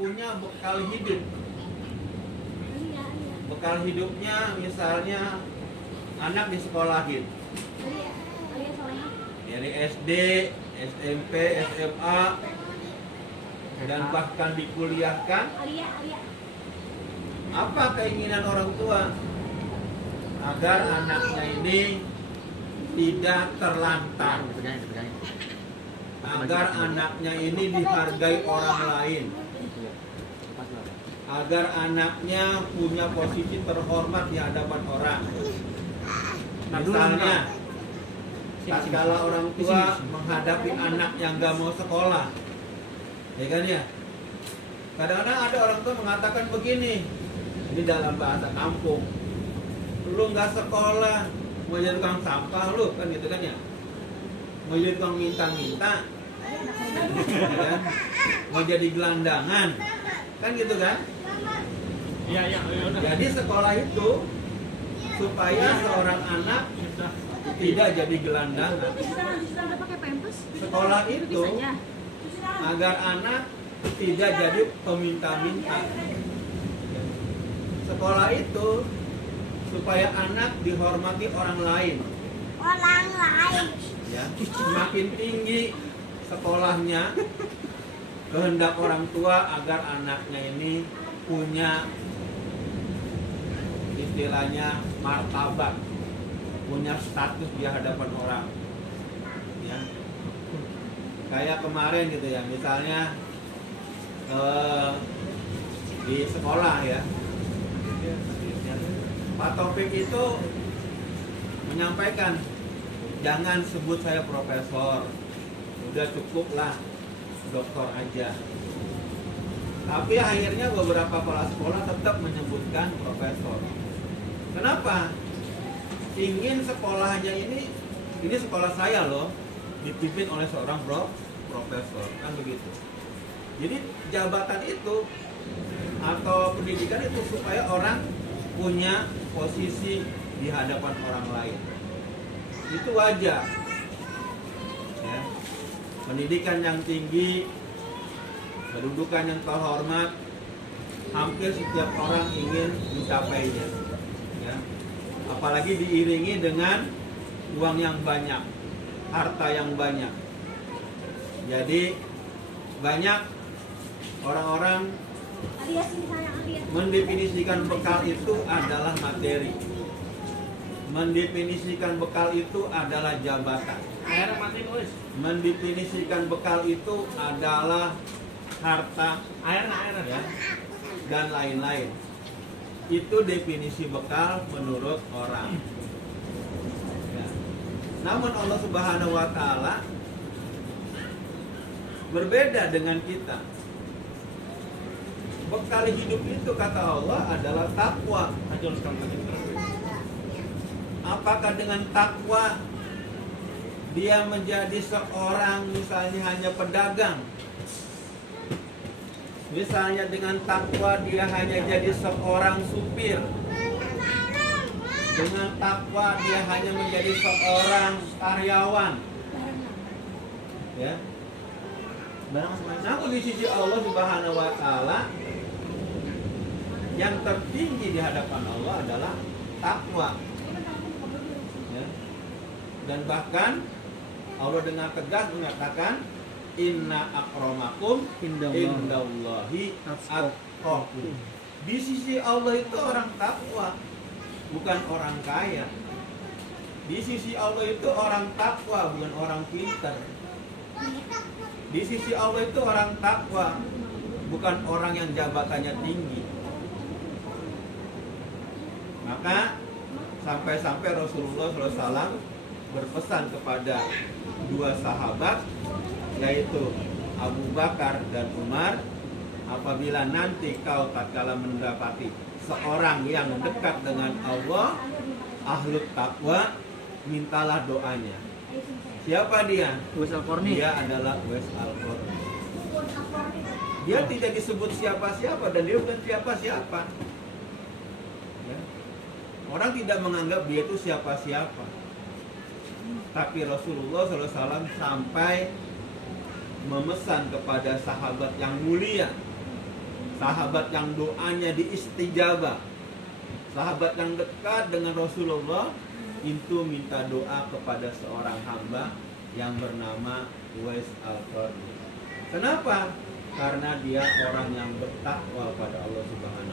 punya bekal hidup. Bekal hidupnya misalnya anak disekolahin dari SD, SMP, SMA, dan bahkan dikuliahkan. Apa keinginan orang tua? Agar anaknya ini tidak terlantar, agar anaknya ini dihargai orang lain, agar anaknya punya posisi terhormat di hadapan orang. Misalnya, tatkala orang tua menghadapi anak yang gak mau sekolah, ya kan ya? Kadang-kadang ada orang tua mengatakan begini, ini dalam bahasa kampung, lu gak sekolah, mau jadi tukang sampah lu, kan gitu kan ya? Mau jadi tukang minta-minta, ya? Mau jadi gelandangan, kan gitu kan? Iya. Jadi sekolah itu supaya seorang anak tidak jadi gelandangan. Sekolah itu agar anak tidak jadi peminta-minta. Sekolah itu supaya anak dihormati orang lain. Ya, semakin tinggi sekolahnya, kehendak orang tua agar anaknya ini punya istilahnya martabat, punya status di hadapan orang. Ya. Kayak kemarin gitu ya, misalnya di sekolah ya, Pak Taufik itu menyampaikan, jangan sebut saya profesor, udah cukuplah doktor aja. Tapi akhirnya beberapa kepala sekolah tetap menyebutkan profesor. Kenapa? Ingin sekolahnya ini sekolah saya loh, dipimpin oleh seorang profesor, kan begitu. Jadi jabatan itu atau pendidikan itu supaya orang punya posisi di hadapan orang lain. Itu wajar. Ya. Pendidikan yang tinggi, kedudukan yang terhormat, hampir setiap orang ingin mencapainya. Ya. Apalagi diiringi dengan uang yang banyak, harta yang banyak. Jadi banyak orang-orang mendefinisikan bekal itu adalah materi, mendefinisikan bekal itu adalah jabatan, mendefinisikan bekal itu adalah harta, ya, dan lain-lain. Itu definisi bekal menurut orang. Ya. Namun Allah Subhanahu wa Ta'ala berbeda dengan kita. Bekal hidup itu kata Allah adalah takwa. Apakah dengan takwa dia menjadi seorang misalnya hanya pedagang? Misalnya dengan takwa dia hanya jadi seorang supir. Dengan takwa dia hanya menjadi seorang karyawan. Ya. Namun di sisi Allah Subhanahu wa Ta'ala, yang tertinggi di hadapan Allah adalah takwa. Ya. Dan bahkan Allah dengan tegas mengatakan, inna akramakum indallahi atqakum. Di sisi Allah itu orang takwa, bukan orang kaya. Di sisi Allah itu orang takwa, bukan orang pintar. Di sisi Allah itu orang takwa, bukan orang yang jabatannya tinggi. Maka sampai-sampai Rasulullah SAW berpesan kepada dua sahabat, yaitu Abu Bakar dan Umar, apabila nanti kau tatkala mendapati seorang yang dekat dengan Allah, ahlut takwa, mintalah doanya. Siapa dia? Uwais Al-Qarni. Dia adalah Uwais Al-Qarni. Dia tidak disebut siapa-siapa dan dia bukan siapa-siapa. Ya. Orang tidak menganggap dia itu siapa-siapa. Tapi Rasulullah SAW sampai memesan kepada sahabat yang mulia, sahabat yang doanya diistijabah, sahabat yang dekat dengan Rasulullah, itu minta doa kepada seorang hamba yang bernama Uwais Al-Qarni. Kenapa? Karena dia orang yang bertakwa pada Allah Subhanahu